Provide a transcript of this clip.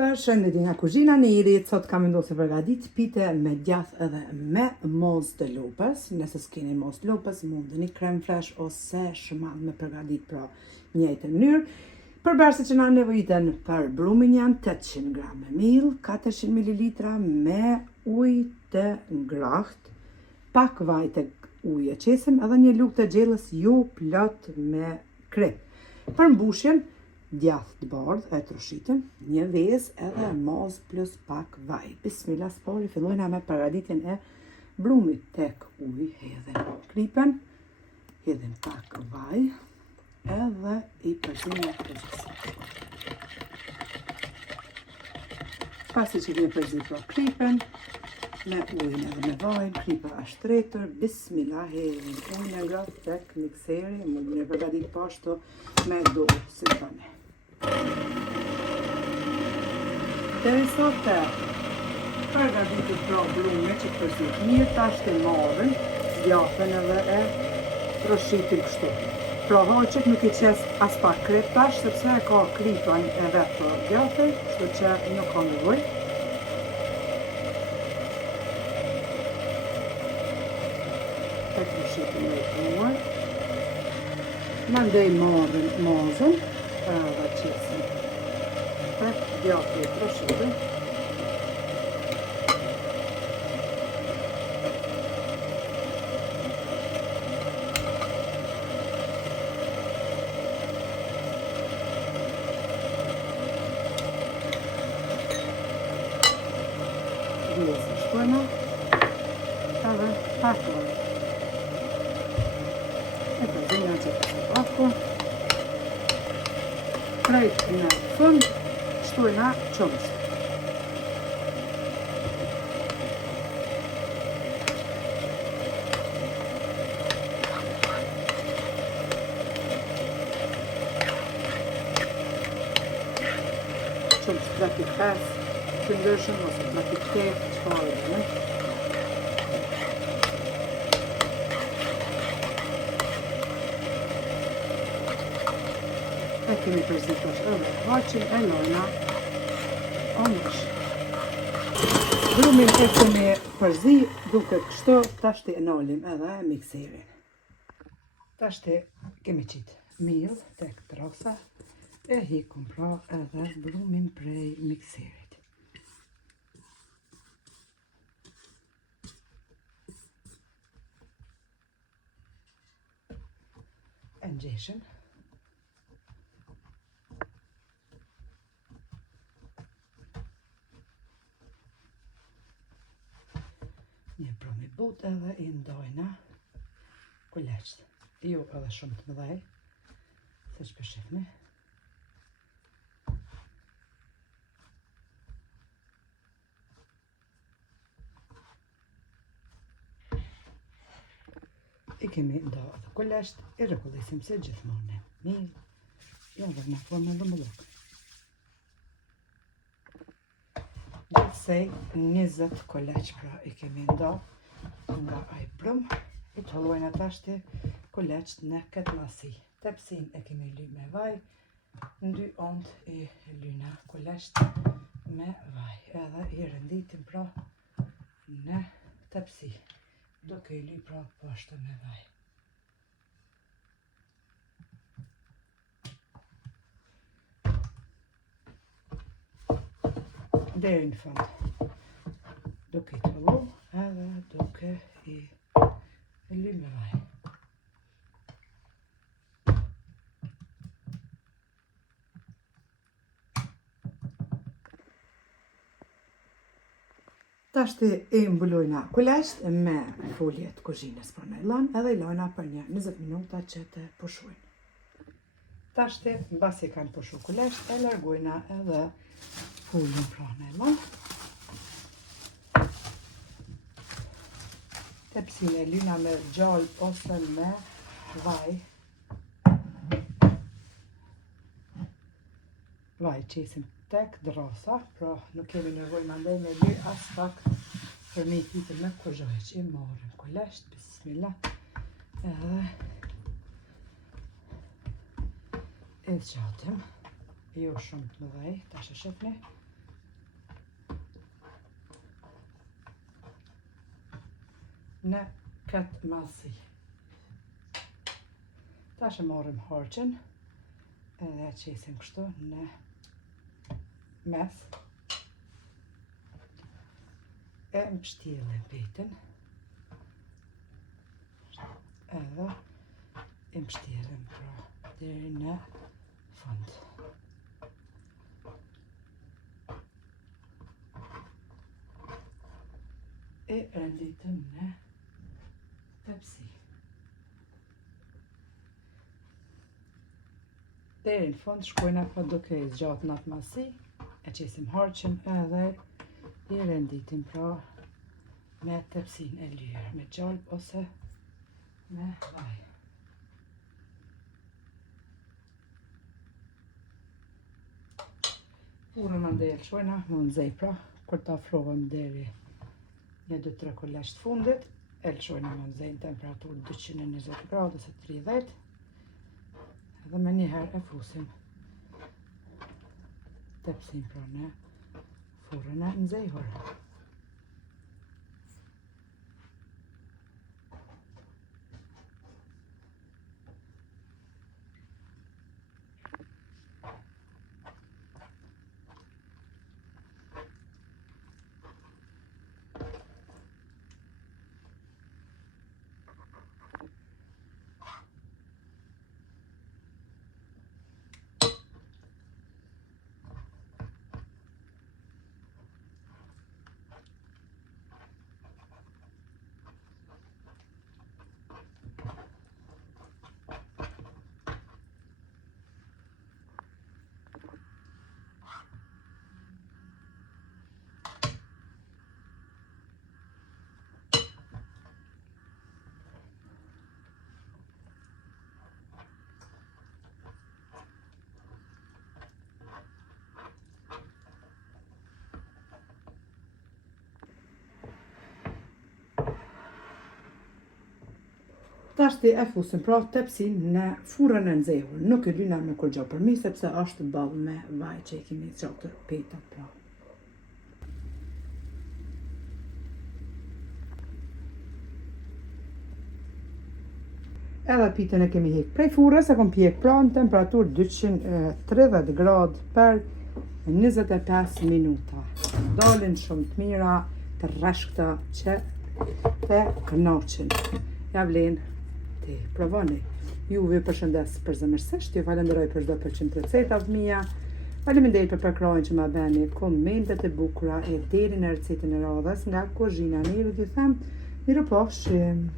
Përshëndetje nga kuzhina në Irit, sot kam vendosur përgatit pite me djath edhe me mos të lopës. Nëse s'keni mos të lopës, mundeni krem fresh ose shuman me përgatit pra njëjtë mënyrë. Përbërëse që na nevojiten për brumin janë 800 gram miell, 400 ml me ujë të ngrohtë, pak vaj të ujë e qesim edhe një lugë të gjellës jo plot me krip. Për mbushjen djath të bardhë e troshitim, një vezë edhe mos plus pak vaj. Bismillah, spori fillojna me përgatitjen e brumit. Tek ujë hedhim kripen, hedhim pak vaj edhe i përzim me përgjithësi. Pasi që kemi përzim kripen me ujën edhe me vajin, kripa është tretër, bismillah, hedhim ujën e ngrohtë tek mikseri, mundeni përgatit pashtu me dorë, si tani. Deri sot të përgatitur pra brume që përzit mirë, tash të marrën djathën edhe e troshitim kështu. Pra hoqet nuk i qes as pak krip tash, sepse e ka kripan e vetë për djathën, kështu që nuk ka nevojë. E troshitim me muar. Mandej marrën mazën, edhe qesim tek djathë e troshitim. Vjesë shpëna edhe pakoj. E përzinja që të paku. Krejt në fund, shtojna qumësht. Qumësht 35 të ndryshëm, ose 38, qëfar e dhe. E kemi përzitash edhe haqin e lojna onësh. Brumin e kemi përzi duke kështu, tashti e nalim edhe mikserin. Tashti kemi qitë miell tek trosa e hikum pra edhe brumin prej mikserit. E ngjeshëm. Një brumë i butë edhe i ndojna kuleqt. Jo edhe shumë të mëdhej, se që përshifni. I kemi ndo edhe kuleqt, i rrekullisim se gjithmonë mirë, jo dhe në formë dhe mëllok. Gjithsej 20 koleq pra i kemi ndo nga aj brum, i të hëllojnë atashti koleqt në këtë masi. Tepsin e kemi ly me vaj, në 2 ond i lyna koleqt me vaj, edhe i rënditim pra në tepsi, duke i ly pra poshtë me vaj. Deri në fund, duke i të hëllu edhe duke i ly me vaj. Tashti i mbulojna kuleqt me folje të kuzhinës për nylon edhe i lojna për një 20 minuta që të pushojnë. Tashti, mbasi kanë pushu kuleqt, e largojna edhe foljen pra nylon. Tepsin e lyna me gjallë ose me vaj. Vaj qesim tek drosa, pra nuk kemi nevojë mandej me ly as pak për me i titë me kuzhoj që i marrën kuleqt, bismillah, edhe e qatim, jo shumë të mëdhej, tash e shifni, në këtë masi. Tash e marrim harqen edhe e qesim kështu në mes. E mbështjellim petin edhe e mbështjellim pra deri në fund. E renditëm në tepsi. Deri në fund shkojna pa duke i zgjat në atë masi, e qesim harqen edhe i renditim pra me tepsin e lyer, me gjalp ose me vaj. Furrën andej e lëshojna më nxej pra, kur ta afrohem deri në 2-3 kolesht fundit, e lëshojna më nxej në temperaturë 220 gradë ose 30, edhe me njëherë e fusim tepsin pra në furrën e nxehur. Tashti e fusim pra tepsin në furrën e nxehur. Nuk e lyna me kur gjo përmi, sepse është ballë me vaj që i kemi zgjatur petat pra. Edhe pitën e kemi hek prej furrës, e kom pjek pra në temperaturë 230 gradë për 25 minuta. Dalin shumë të mira, të rreshkta që të kënaqin. Ja vlen ti provoni. Juve përshëndes përzemërsisht, ju falenderoj për çdo përqind recetat mia. Faleminderit për përkrojnë që ma bëni komentet e bukura e deri në recetën e radhës nga Kuzhina Nirë, ju them mirupafshim.